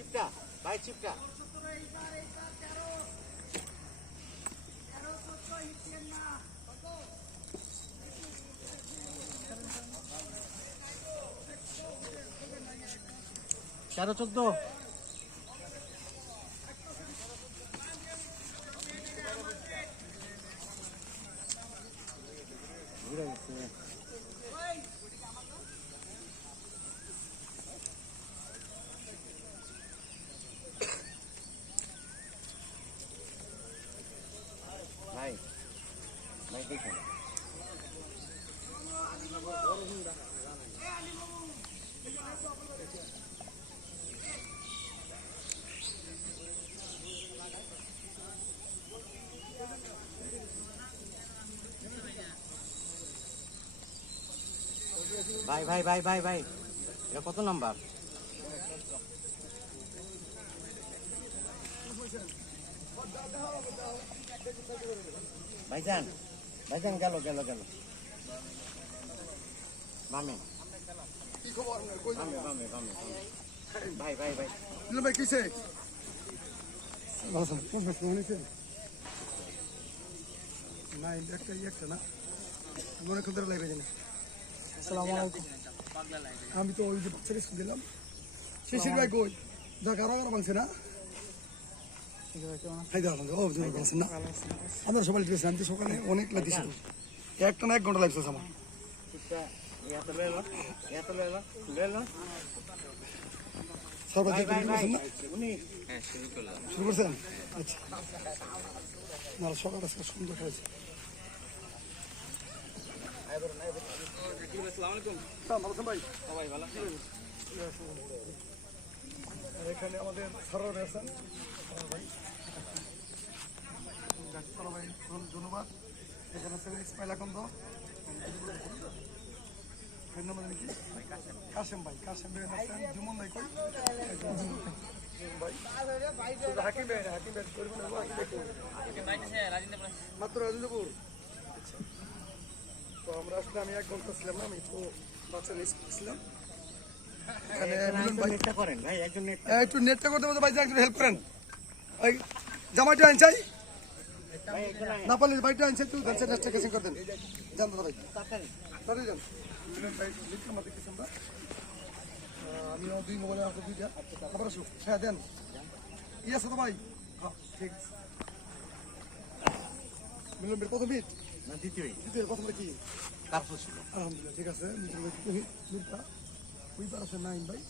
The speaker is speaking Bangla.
চিপটা ভাই চিপটা তেরো 14 ঘুরে গেছে ভাই ভাই দেখুন ভাই ভাই ভাই ভাই ভাই এটা কত নাম্বার ভাইজান ভাইজান গেল গেল গেল মামে কি খবর কই মামে মামে মামে ভাই ভাই ভাই দিল ভাই কিসে বাসা কোন মাছ নিছে না একটা না মনে কত লাইবে জানি আসসালামু আলাইকুম আমি তো ওই যে বাচ্চা রেস্ট দিলাম শিশির ভাই কই যা গারা বাংছে না হাই দাও ও জোরে বাংছে না আমরা সবাই ড্রেস আনতে সকালে অনেক লাগিছে একটা না 1 ঘন্টা লাগছে আমার শুরু করছেন আচ্ছা না সকাল আজকে সুন্দর হয়েছে এখানে আমাদের সারোয়ার আছেন ভাই ধন্যবাদ এখানে আছেন ইসমাইল আকন্দ কাশেম ভাই কাশেম ভাই আছেন জুমন ভাই কই হাকিম ভাই মাত্র রাজেন্দ্রপুর তো আমরা আসলে আমি 1 ঘন্টা ছিলাম না আমি তো বাচ্চা ছিলাম এখানে মিলন ভাই নেটটা করেন ভাই একজন নেট একটু নেটটা করতে বলতে ভাই একটু হেল্প করেন ওই জামাইটা আনছাই ভাই একজন না পারলে ভাইটা আনছে তুই গাছের নেটটা কেসিং করে দেন জান দাদা ভাই তাড়াতাড়ি তাড়াতাড়ি যান মিলন ভাই লিখতে মাতে কিছু আমরা আমিও 2 মোবাইলে আছে 2টা আবার আসো হ্যাঁ দেন কি আছে তো ভাই হ্যাঁ ঠিক আছে মিলন ভাই কত মিনিট না দ্বিতীয় প্রথমে কি তারপর ছিল আলহামদুলিল্লাহ ঠিক আছে মিলটা ওই পার আছে 9 ভাই